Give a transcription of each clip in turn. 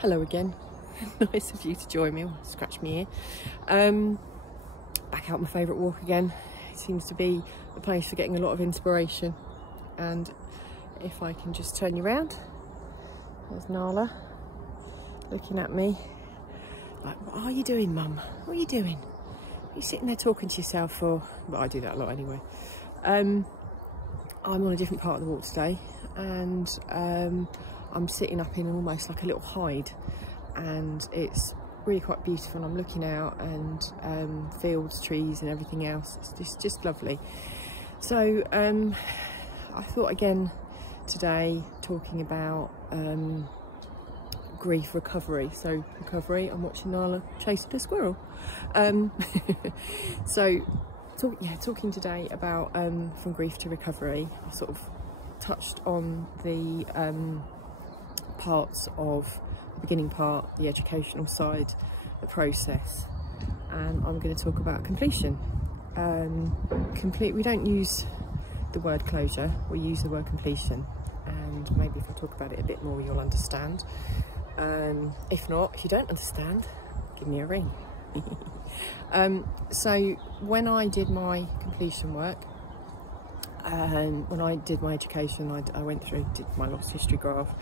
Hello again. Nice of you to join me. Scratch me ear. Back out my favourite walk again. It seems to be a place for getting a lot of inspiration. And if I can just turn you around, there's Nala looking at me like, what are you doing, Mum? What are you doing? What are you sitting there talking to yourself for? But I do that a lot anyway. I'm on a different part of the walk today, and I'm sitting up in almost like a little hide, and it's really quite beautiful, and I'm looking out and fields, trees and everything else. It's just lovely. So I thought again today talking about grief recovery. So recovery, I'm watching Nala chasing a squirrel. So talking today about from grief to recovery. I sort of touched on the parts of the beginning part, the educational side, the process, and I'm going to talk about completion. We don't use the word closure, we use the word completion, and maybe if I talk about it a bit more you'll understand. If not, if you don't understand, give me a ring. So when I did my completion work, when I did my education, I went through, did my lost history graph.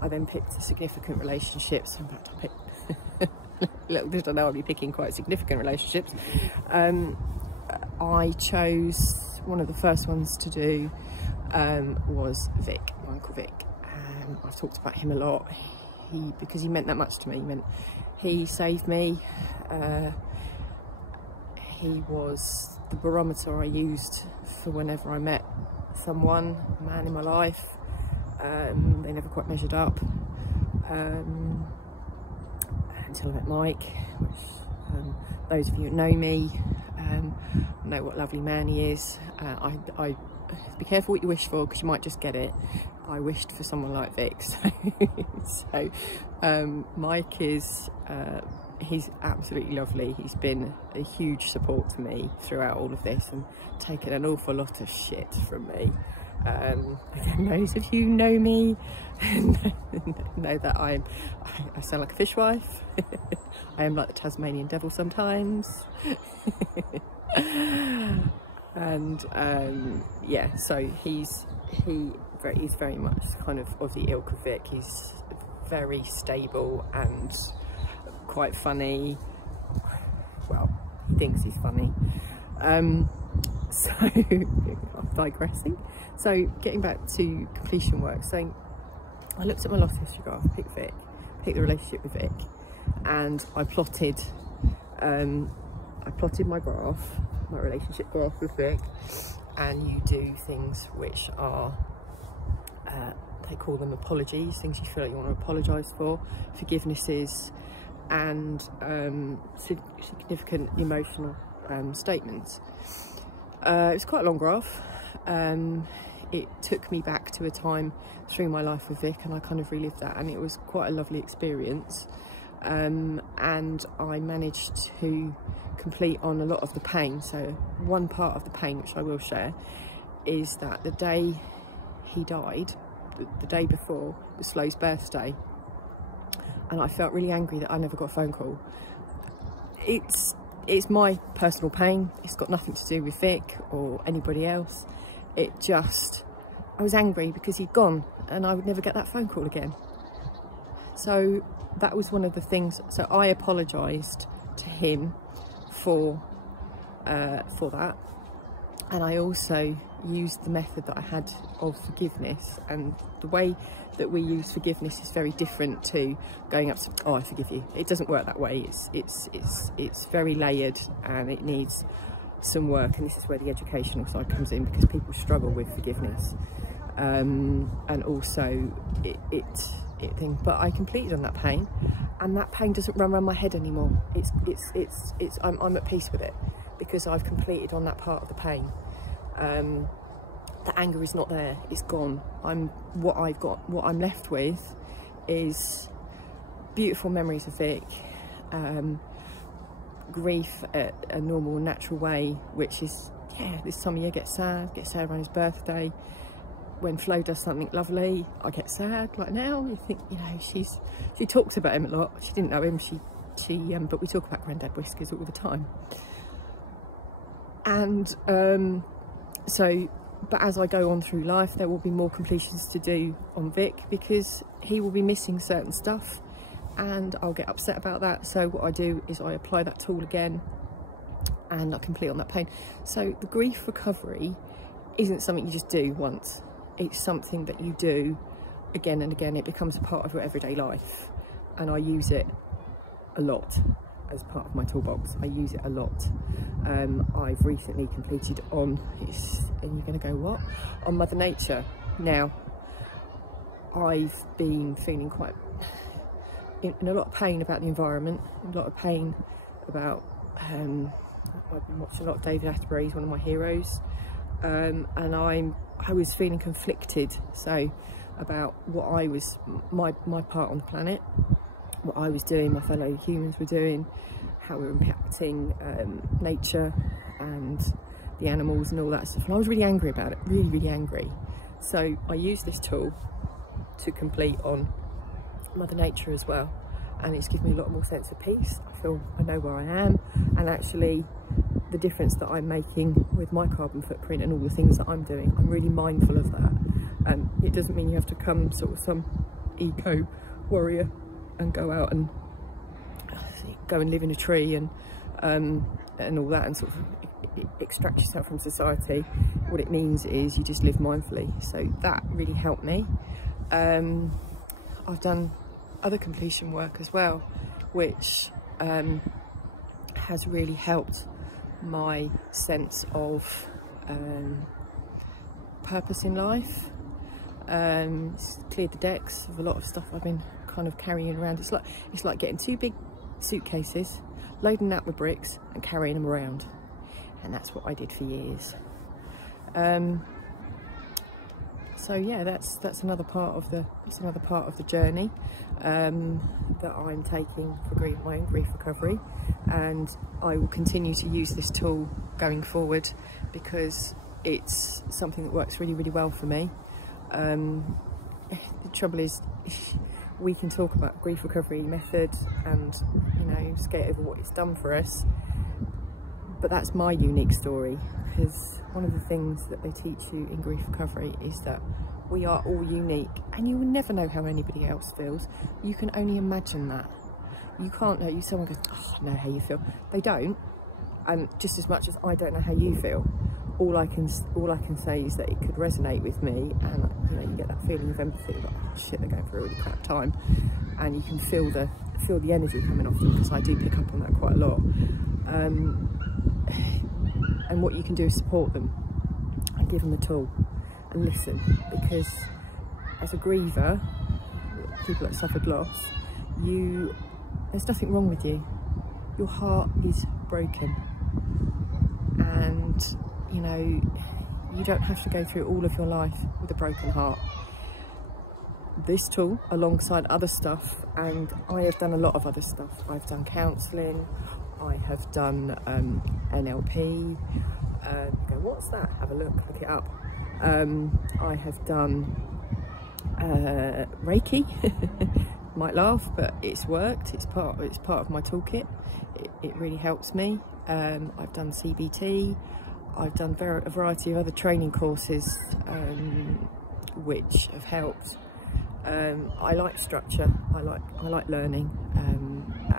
I then picked significant relationships. In fact, I picked, little did I know I'd be picking quite significant relationships. I chose, one of the first ones to do was Vic, my Uncle Vic. I've talked about him a lot. Because he meant that much to me. He saved me. He was the barometer I used for whenever I met someone, a man in my life. They never quite measured up until I met Mike, which those of you who know me know what a lovely man he is. I be careful what you wish for, because you might just get it. I wished for someone like Vic. So Mike is he's absolutely lovely. He's been a huge support to me throughout all of this and taken an awful lot of shit from me. Again, those of you who know me know that I sound like a fishwife. I am like the Tasmanian devil sometimes. And yeah, so he's very much kind of the ilk of Vic. He's very stable and quite funny. Well, he thinks he's funny. So I'm digressing. So getting back to completion work, so I looked at my lost history graph, picked Vic, picked the relationship with Vic, and I plotted my graph, my relationship graph with Vic. And you do things which are they call them apologies, things you feel like you want to apologise for, forgivenesses, and significant emotional statements. It was quite a long graph. It took me back to a time through my life with Vic, and I kind of relived that, and it was quite a lovely experience. And I managed to complete on a lot of the pain. So one part of the pain, which I will share, is that the day he died, the day before, was Flo's birthday, and I felt really angry that I never got a phone call. It's my personal pain. It's got nothing to do with Vic or anybody else. I was angry because he'd gone and I would never get that phone call again. So that was one of the things. So I apologised to him for that, and I also used the method that I had of forgiveness. And the way that we use forgiveness is very different to going up to, oh, I forgive you. It doesn't work that way. It's very layered, and it needs some work, and this is where the educational side comes in, because people struggle with forgiveness, and also but I completed on that pain, and that pain doesn't run around my head anymore. I'm at peace with it, because I've completed on that part of the pain. The anger is not there, it's gone. What I'm left with is beautiful memories of Vic, grief at a normal, natural way, which is, yeah, this time of year get sad around his birthday. when Flo does something lovely, I get sad. Like now, you think, you know, she talks about him a lot. She didn't know him, but we talk about Grandad Whiskers all the time. And but as I go on through life, there will be more completions to do on Vic, because he will be missing certain stuff and I'll get upset about that. So what I do is I apply that tool again and I complete on that pain. So the grief recovery isn't something you just do once. It's something that you do again and again. It becomes a part of your everyday life, and I use it a lot as part of my toolbox. I use it a lot. I've recently completed on, and you're going to go, what? On Mother Nature. Now, I've been feeling quite in a lot of pain about the environment, a lot of pain about, I've been watching a lot of David Attenborough, he's one of my heroes, and I was feeling conflicted, so about what I was, my part on the planet, what I was doing, my fellow humans were doing, how we were impacting nature and the animals and all that stuff. And I was really angry about it, really, really angry. So I used this tool to complete on Mother Nature as well. And it's given me a lot more sense of peace. I feel I know where I am, and actually the difference that I'm making with my carbon footprint and all the things that I'm doing, I'm really mindful of that. It doesn't mean you have to come sort of some eco warrior and go out and live in a tree and all that and sort of extract yourself from society. What it means is you just live mindfully. So that really helped me. I've done other completion work as well, which has really helped my sense of purpose in life. It's cleared the decks of a lot of stuff I've been kind of carrying around. It's like getting 2 big suitcases, loading that with bricks and carrying them around, and that's what I did for years. So yeah, that's another part of the journey that I'm taking for my own grief recovery, and I will continue to use this tool going forward because it's something that works really, really well for me. The trouble is, we can talk about grief recovery method and, you know, skate over what it's done for us, but that's my unique story, because one of the things that they teach you in grief recovery is that we are all unique, and you will never know how anybody else feels. You can only imagine that. You can't know. Someone goes, oh, I know how you feel. They don't, and just as much as I don't know how you feel, all I can say is that it could resonate with me, and you know, you get that feeling of empathy, like, oh shit, they're going through a really crap time, and you can feel the energy coming off them, because I do pick up on that quite a lot. And what you can do is support them and give them a tool and listen, because as a griever, people that suffered loss, there's nothing wrong with you. Your heart is broken, and you know, you don't have to go through all of your life with a broken heart. This tool, alongside other stuff, and I have done a lot of other stuff. I've done counselling, I have done NLP. Go, what's that? Have a look it up. I have done Reiki. Might laugh, but it's worked. It's part of my toolkit. It really helps me. I've done CBT. I've done a variety of other training courses which have helped. I like structure. I like learning,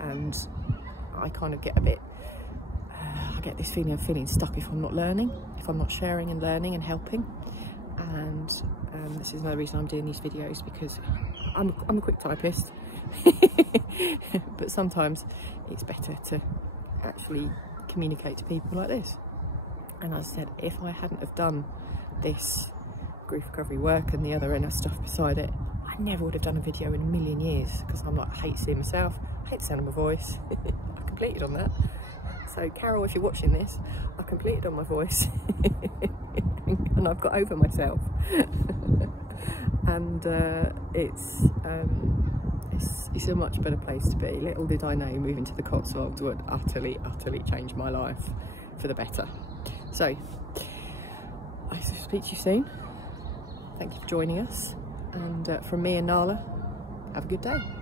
and I kind of get a bit. I get this feeling of feeling stuck if I'm not learning, if I'm not sharing and learning and helping. And this is another reason I'm doing these videos, because I'm a quick typist, but sometimes it's better to actually communicate to people like this. And as I said, if I hadn't have done this grief recovery work and the other inner stuff beside it, I never would have done a video in a million years, because I'm like, I hate seeing myself, I hate the sound of my voice. I completed on that. So Carol, if you're watching this, I completed on my voice and I've got over myself. And it's a much better place to be. Little did I know moving to the Cotswolds would utterly change my life for the better. So I speak to you soon. Thank you for joining us. And from me and Nala, have a good day.